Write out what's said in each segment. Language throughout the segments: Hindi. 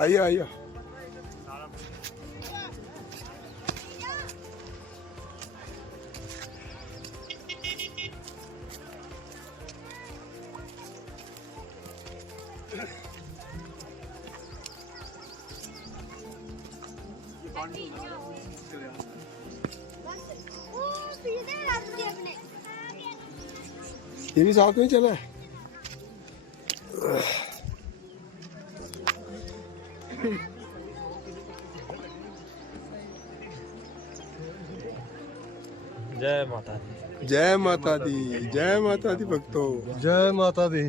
आइए आइए। ये भी साथ में चला है। जय माता दी, जय माता दी, जय माता दी भक्तों, जय माता दी।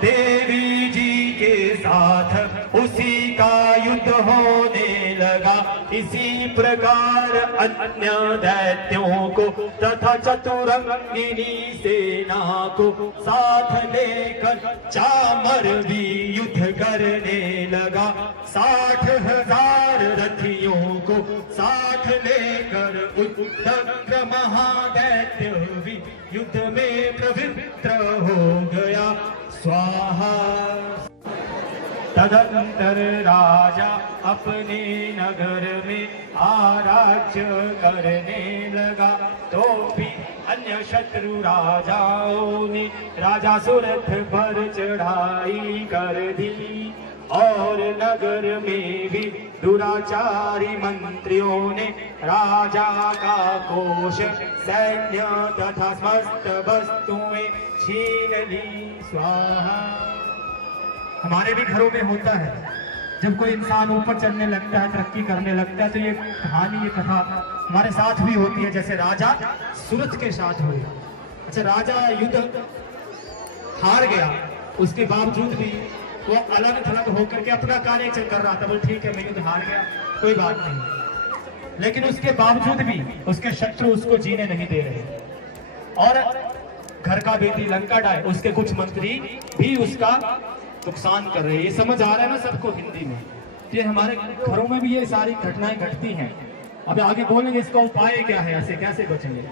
देवी जी के साथ उसी का युद्ध होने लगा। इसी प्रकार अन्य दैत्यों को तथा चतुरंगिनी सेना को साथ लेकर चामर भी युद्ध करने लगा। 60,000 रथियों को साथ लेकर उद्दंड महादैत्य भी युद्ध में प्रवृत्त हो गया। स्वाहा। तदंतर राजा अपने नगर में आराज्य करने लगा। तो भी अन्य शत्रु राजाओं ने राजा सुरथ पर चढ़ाई कर दी और नगर में भी दुराचारी मंत्रियों ने राजा का कोष, सैन्य तथा समस्त वस्तुएं छीन ली। स्वाहा। हमारे भी घरों में होता है, जब कोई इंसान ऊपर चढ़ने लगता है, तरक्की करने लगता है, तो ये कहानी, ये कथा हमारे साथ भी होती है, जैसे राजा सुरथ के साथ हुई। अच्छा, राजा युद्ध हार गया, उसके बावजूद भी वो अलग थलग होकर के अपना कार्य कर रहा था। बोल ठीक है, मैं युद्ध हार गया, कोई बात नहीं, लेकिन उसके बावजूद भी उसके शत्रु उसको जीने नहीं दे रहे और घर का बेटी लंका डाय, उसके कुछ मंत्री भी उसका नुकसान कर रहे हैं। ये समझ आ रहा है ना सबको हिंदी में? ये हमारे घरों में भी ये सारी घटनाएं घटती हैं। अब आगे बोलेंगे इसका उपाय क्या है, ऐसे कैसे बचेंगे।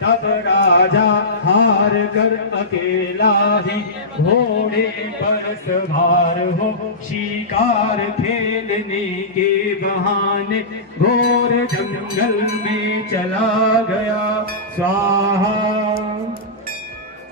तब राजा हार कर अकेला ही घोड़े पर सवार हो शिकार खेलने के बहाने घोर जंगल में चला गया। स्वाहा।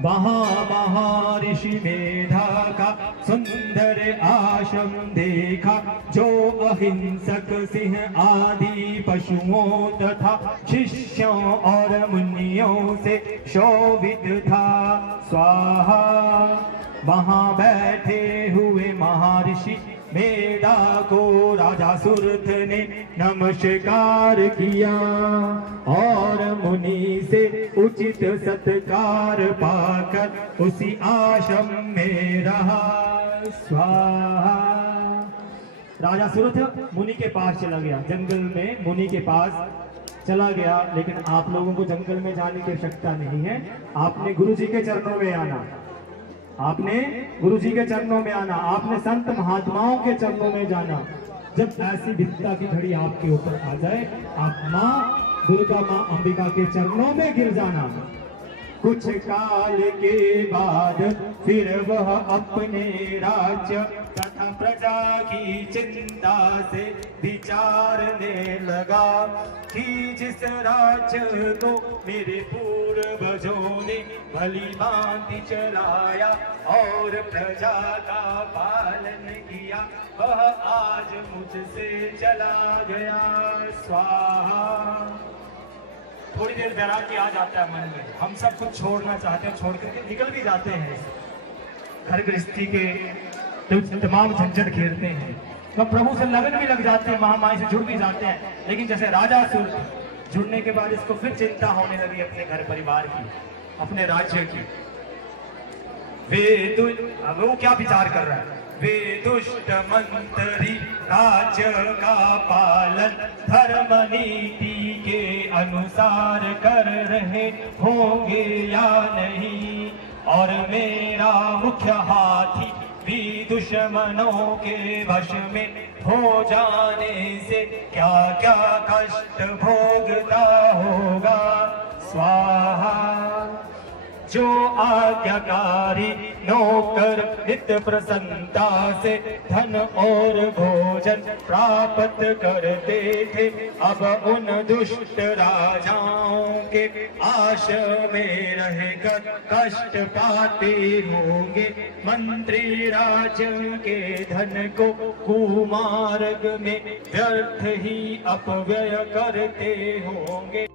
वहाँ महर्षि मेधा का सुंदर आश्रम देखा, जो अहिंसक सिंह आदि पशुओं तथा शिष्यों और मुनियों से शोभित था। स्वाहा। वहाँ बैठे हुए महर्षि मेधा को राजा सुरथ ने नमस्कार किया और मुनि से उचित सत्कार पाकर उसी आश्रम में रहा। स्वाहा। राजा सुरथ मुनि के पास चला गया, जंगल में मुनि के पास चला गया। लेकिन आप लोगों को जंगल में जाने की आवश्यकता नहीं है, आपने गुरु जी के चरणों में आना, आपने गुरु जी के चरणों में आना, आपने संत महात्माओं के चरणों में जाना। जब ऐसी विपदा की घड़ी आपके ऊपर आ जाए, आप माँ दुर्गा, माँ अंबिका के चरणों में गिर जाना। कुछ काल के बाद फिर वह अपने राज्य तथा प्रजा की चिंता से विचारने लगा कि जिस राज्य को मेरे पूर्वजों ने भली भांति चलाया और प्रजा का पालन किया, वह आज मुझसे चला गया। स्वाहा। थोड़ी देर वैराग्य आ जाता है मन में, हम सब कुछ छोड़ना चाहते हैं, छोड़ करके निकल भी जाते हैं, घर गृहस्थी के तमाम झंझट घेरते हैं, तो प्रभु से लगन भी लग जाते हैं, महामाई से जुड़ भी जाते हैं। लेकिन जैसे राजा सुरथ जुड़ने के बाद इसको फिर चिंता होने लगी अपने घर परिवार की, अपने राज्य की। अब वो क्या विचार कर रहा है? वे दुष्ट मंत्री राज्य का पालन धर्म नीति के अनुसार कर रहे होंगे या नहीं, और मेरा मुख्य हाथी भी दुश्मनों के वश में हो जाने से क्या क्या कष्ट भोगता होगा। स्वाहा। जो आज्ञाकारी नो नौकर नित्य प्रसन्नता से धन और भोजन प्राप्त करते थे। अब उन दुष्ट राजाओं के आश में रहकर कष्ट पाते होंगे। मंत्री राज्य के धन को कुमार्ग में व्यर्थ ही अपव्यय करते होंगे।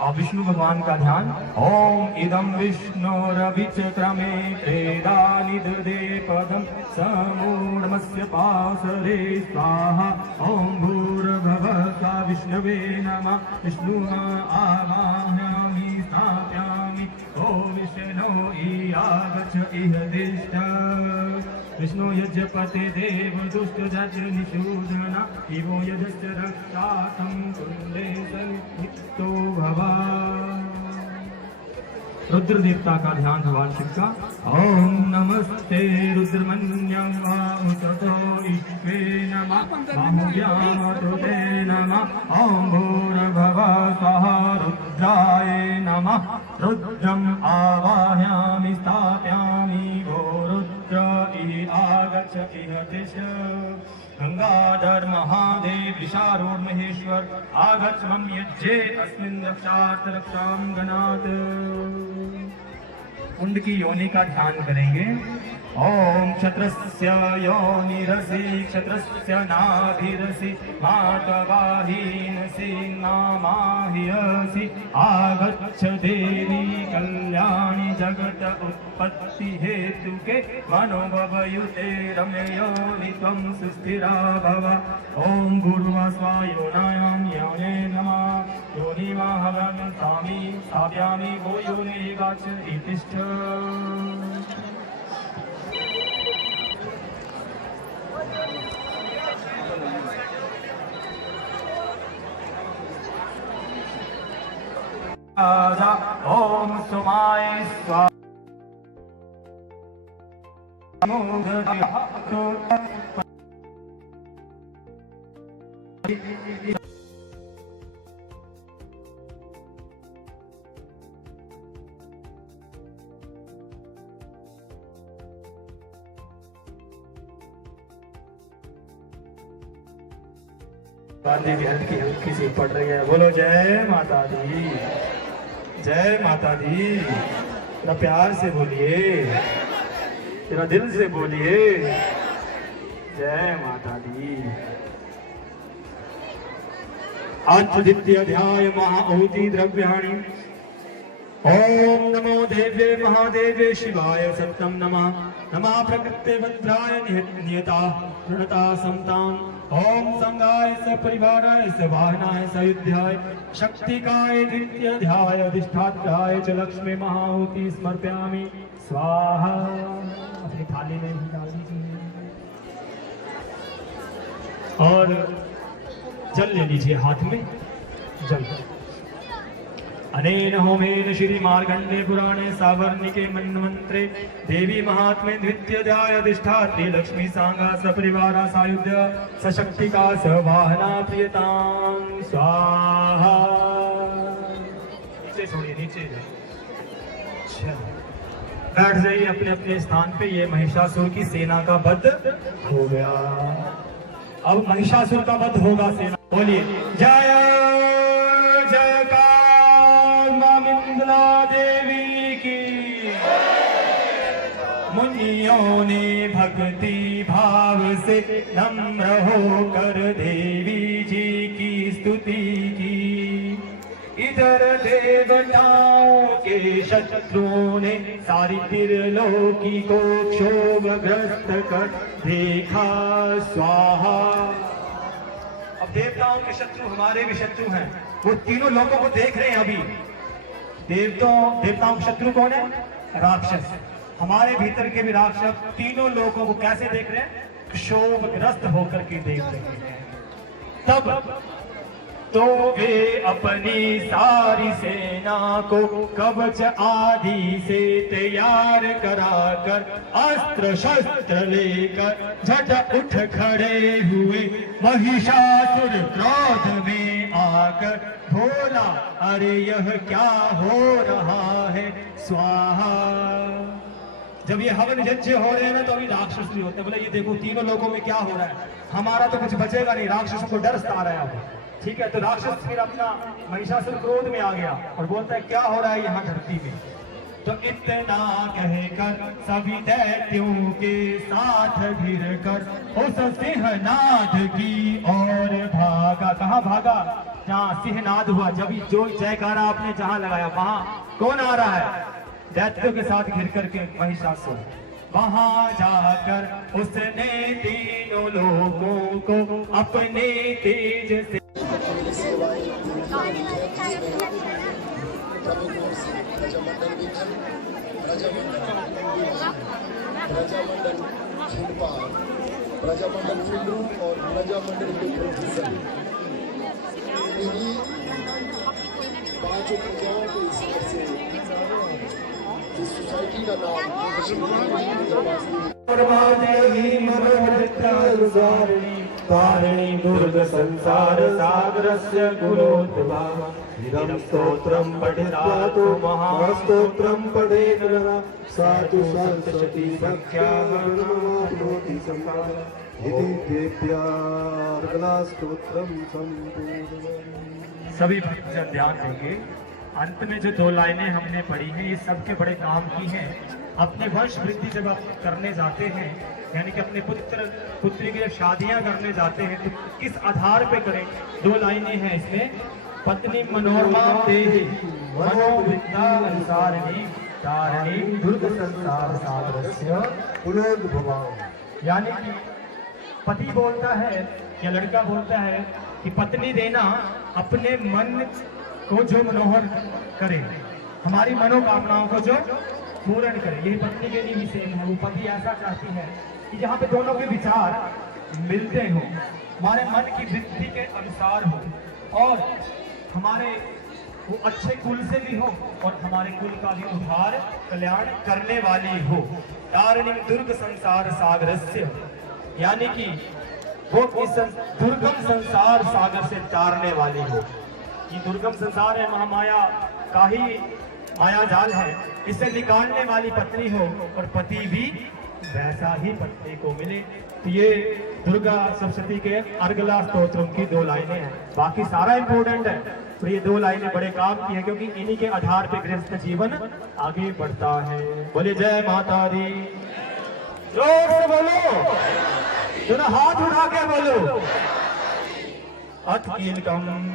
अब विष्णु भगवान का ध्यान। ओम इदं विष्णुरविचक्रमे त्रेदानिदधे पदं समूढमस्य पासरे स्वाहा। ओम भूर्भुवः स्वः विष्णवे नमः। विष्णुना आवाहयामि स्थापयामि। ओम विष्णो आगच्छ इह तिष्ठ। विष्णु यज्ञपते देव दुष्ट जज निषूदना। इवो यजस्य रक्षार्थं कुंडे संयुक्तो भवा। रुद्र देवता का ध्यान भगवान शिव का। ओम नमस्ते रुद्रमन्यं वामुसतो ईश्वे नमः। बाहुव्यामतुते नमः। ओम भूर्भुवः स्वः रुद्राय नमः। रुद्रम् आवाहयामि स्थापयामि। वो रुद्र आगच्छ इह तिष्ठ। गंगाधर महादेव ऋषारूढ़ महेश्वर आगच्छ मम यज्ञे अस्मिन् रक्षार्थ रक्षां गणात्। कुंड की योनि का ध्यान करेंगे। ओम क्षत्रस्य योनिरसि क्षत्रस्य नाभिरसि मातवाहीनसि नामाह्यसि। आगच्छ देवी कल्याणी जगत उत्पत्ति हेतु के मनोभवयुते रमयोनि त्वं सुस्थिरा भव। ओम भूर्भुवः स्वः योनायां योने नमः। योनिमाहवं स्वामी स्थापयामि। वो योनि गच्छ इह तिष्ठ। ओम सोमाय स्वाहा। बातें भी हल्की हल्की सी पड़ रही है। बोलो जय माता दी। जय माता दी। जरा प्यार से बोलिए, जरा दिल से बोलिए जय माता दी। आज द्वितीय अध्याय महाआहुति द्रव्याणि। ओम नमो देव्ये महादेव्ये शिवाय सत्यं नमः। नमः प्रकृते भद्राय नियता प्रणता समताम्। ओम संगाय स परिवाराय स वाहनाय स युद्धाय शक्तिकाय द्वितीय अध्याय अधिष्ठात्राय च लक्ष्मी महाहुति समर्पयामि। स्वाहा। अपनी थाली में ही डाल दीजिए और जल ले लीजिए हाथ में। जल अनेन होमेन श्री मार्कंडे पुराणे सावर्णिके मन्वंतरे देवी महात्म्ये द्वितीयाध्याय अधिष्ठात्री लक्ष्मी सांगा सपरिवारा सायुध्य सशक्तिका सवाहना प्रियतां स्वाहा। नीचे छोड़िए, नीचे अच्छा बैठ जाइए अपने अपने स्थान पे। ये महिषासुर की सेना का वध हो गया। अब महिषासुर का वध होगा। सेना बोलिए जय जयकार देवी की। मुनियों ने भक्ति भाव से नम्र होकर देवी जी की स्तुति की। इधर देवताओं के शत्रुओं ने सारी त्रिलोकी को क्षोभग्रस्त कर देखा। स्वाहा। अब देवताओं के शत्रु हमारे भी शत्रु हैं। वो तीनों लोगों को देख रहे हैं अभी। देवताओं के शत्रु कौन है? राक्षस। हमारे भीतर के भी राक्षस तीनों लोगों को कैसे देख रहे हैं? क्षोभग्रस्त होकर के देख रहे हैं। तब तो वे अपनी सारी सेना को कवच आदि से तैयार कराकर अस्त्र शस्त्र लेकर झट उठ खड़े हुए। महिषासुर क्रोध में आकर बोला, अरे यह क्या हो रहा है? स्वाहा। जब ये हवन यज्ञ हो रहे हैं ना तो अभी राक्षस भी होते हैं। बोले ये देखो तीनों लोगों में क्या हो रहा है, हमारा तो कुछ बचेगा नहीं, राक्षसों को डर सता रहा है अब। ठीक है, तो राक्षस फिर अपना महिषासुर क्रोध में आ गया और बोलता है क्या हो रहा है यहाँ धरती में। तो इतना कहकर सभी दैत्यों के साथ घिर कर उस सिंहनाद की ओर भागा। कहाँ भागा? जहाँ सिंहनाद हुआ, जब जो जयकारा आपने जहाँ लगाया वहां कौन आ रहा है? दैत्यों के साथ घिर करके महिषासुर। वहां जाकर उसने तीनों लोगों को अपने तेज से प्रजामंडल विघन, प्रजामंडल झुंडपार, प्रजामंडल फिल्डू और प्रजामंडल प्रोफेसर, इन्हीं पांचों प्रजाओं के हिसाब से इस सोसाइटी का नाम तारिणी दुर्ग संसार सागरस्य कुलोद्भवा। इदं स्तोत्रं पठित्वा तु महास्तोत्रं पठेत् नरः साधु सरस्वती सख्याप्नोति संसारम् इति देव्यार्गलास्तोत्रं संपूर्णम्। सभी भक्तजन ध्यान देंगे, अंत में जो 2 लाइनें हमने पढ़ी हैं ये सबके बड़े काम की हैं। अपने वंश वृद्धि जब आप करने जाते हैं, यानी कि अपने पुत्री की शादियां करने जाते हैं, तो किस आधार पे करें? 2 लाइनें हैं इसमें। पत्नी मनोरमा देहि मनोविद्या अनुसारिणी तारिणी दुर्ग संसार सागरस्य कुलोद्भवा। यानी कि पति बोलता है या लड़का बोलता है कि पत्नी देना अपने मन को जो मनोहर करे, हमारी मनोकामनाओं को जो पूर्ण करे। यही पत्नी के लिए भी सेम है। वो पति ऐसा चाहती है कि जहाँ पे दोनों के विचार मिलते हो, हमारे मन की वृद्धि के अनुसार हो और हमारे वो अच्छे कुल से भी हो और हमारे कुल का भी उद्धार कल्याण करने वाली हो। तारिणी दुर्ग संसार सागरस्य, यानी कि वो इस दुर्गम संसार सागर से तारने वाली हो। ये दुर्गम संसार है, महामाया का ही माया जाल है, इसे निकालने वाली पत्नी हो और पति भी वैसा ही पत्नी को मिले। तो ये दुर्गा सप्तशती के अर्गला स्तोत्रों की 2 लाइनें हैं। बाकी सारा इंपॉर्टेंट है, तो ये 2 लाइनें बड़े काम की है क्योंकि इन्हीं के आधार पर गृहस्थ जीवन आगे बढ़ता है। बोले जय माता दी। जोर से बोलो, दोनों हाथ उठा के बोलो। अथ कीलकम।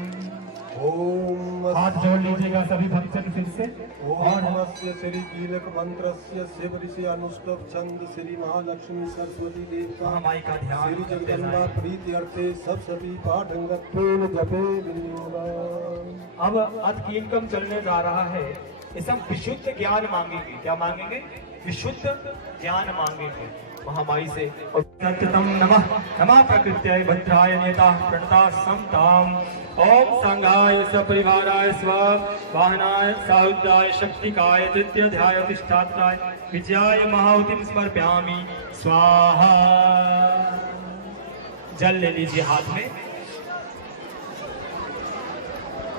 ओम हाथ जोड़ लीजिएगा सभी भक्तजन फिर से। ओम नमस्य श्री कीलक मंत्रस्य शिव ऋषि अनुष्टव छंद श्री महालक्ष्मी सरस्वती देवता महामाई का ध्यान श्री करते जगदम्बा जाएं। प्रीति अर्थे सप्तशती पाठंगत्वेन जपे विनियोगा। अब अथ कीलकम चलने जा रहा है। इस हम विशुद्ध ज्ञान मांगेंगे। क्या मांगेंगे? विशुद्ध ज्ञान मांगेंगे महामाई से। सत्यतम नमः नमः प्रकृत्यै भद्राय नेता प्रणता समताम। ओम संगाय सपरिवाराय स्वाहानाय साहुद्राय शक्तिकाय तृतीयाध्याय अधिष्ठात्राय विजयाय महाहुतिम समर्पयामि स्वाहा। जल ले लीजिए हाथ में।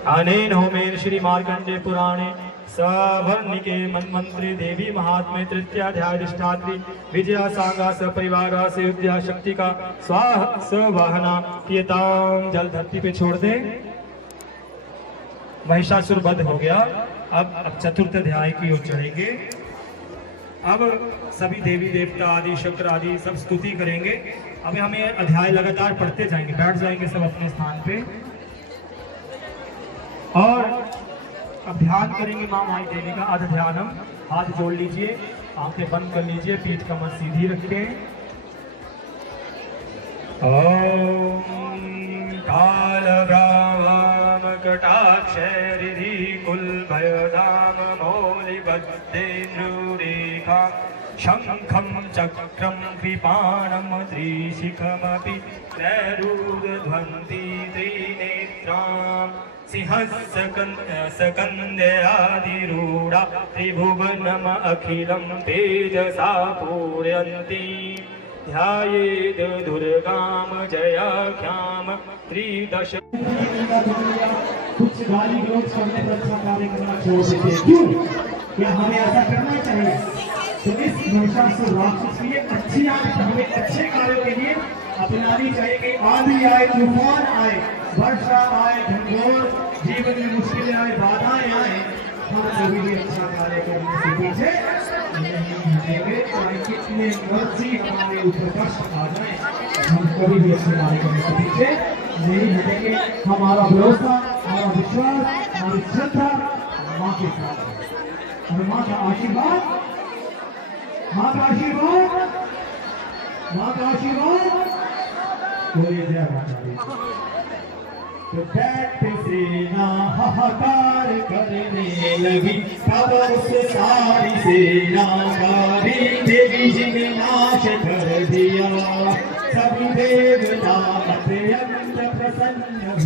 अनेन होमेन श्री मार्कंडे पुराणे सवर्णिके मन्वंतरे देवी महात्मे तृतीयाध्यायधिष्ठात्री विजया सांगा सपरिवारा से विद्या शक्ति का स्वाहा सवाहना कियताम। जल धरती पे छोड़ दे। महिषासुर वध हो गया। अब चतुर्थ अध्याय की ओर चढ़ेंगे। अब सभी देवी देवता आदि शक्र आदि सब स्तुति करेंगे। अब हमें अध्याय लगातार पढ़ते जाएंगे। बैठ जाएंगे सब अपने स्थान पे और अब ध्यान करेंगे माँ माई देवी का। अध ध्यानम। हाथ जोड़ लीजिए, आंखें बंद कर लीजिए, पीठ कमर सीधी रखें। ओम काल ब्राह्म कटाक्षरिधि कुलभयदाम मौलिबद्धेन्द्रुरेखा शंखं चक्रं पिपाणं त्रिशिखमपि त्रैरूर्ध्वन्ति त्रिनेत्रां सिंहस्कन्धयाधिरूढा त्रिभुवनम् अखिलं तेजसा पूरयन्ति। ध्यायेद् दुर्गां जयाख्यां त्रिदश। कुछ गाली गलौज करने पर अच्छा कार्य करना छोड़ देते हैं। क्यों? क्या हमें ऐसा करना चाहिए? तो इस महिषासुर राक्षस की अच्छी आदत हमें अच्छे कार्यों के लिए अपनानी चाहिए कि आंधी आए, तूफान आए, वर्षा आए, घनघोर जीवन में मुश्किलें आए, बाधाएं आए, हम कभी भी अच्छा कार्य करने से पीछे नहीं हटेंगे। चाहे कितने मर्जी हमारे ऊपर कष्ट आ जाए, हम कभी भी अच्छे कार्य करने से पीछे नहीं हटेंगे। हमारा भरोसा, हमारा विश्वास, हमारी श्रद्धा माँ के साथ है और माँ का आशीर्वाद, माँ का आशीर्वाद, माँ का आशीर्वाद। बोलिए जय माता दी। तो दैत्य सेना हाहाकार करने लगी, तब उस सारी सेना कारी देवी जी ने नाश कर दिया। सभी देवता अत्यंत प्रसन्न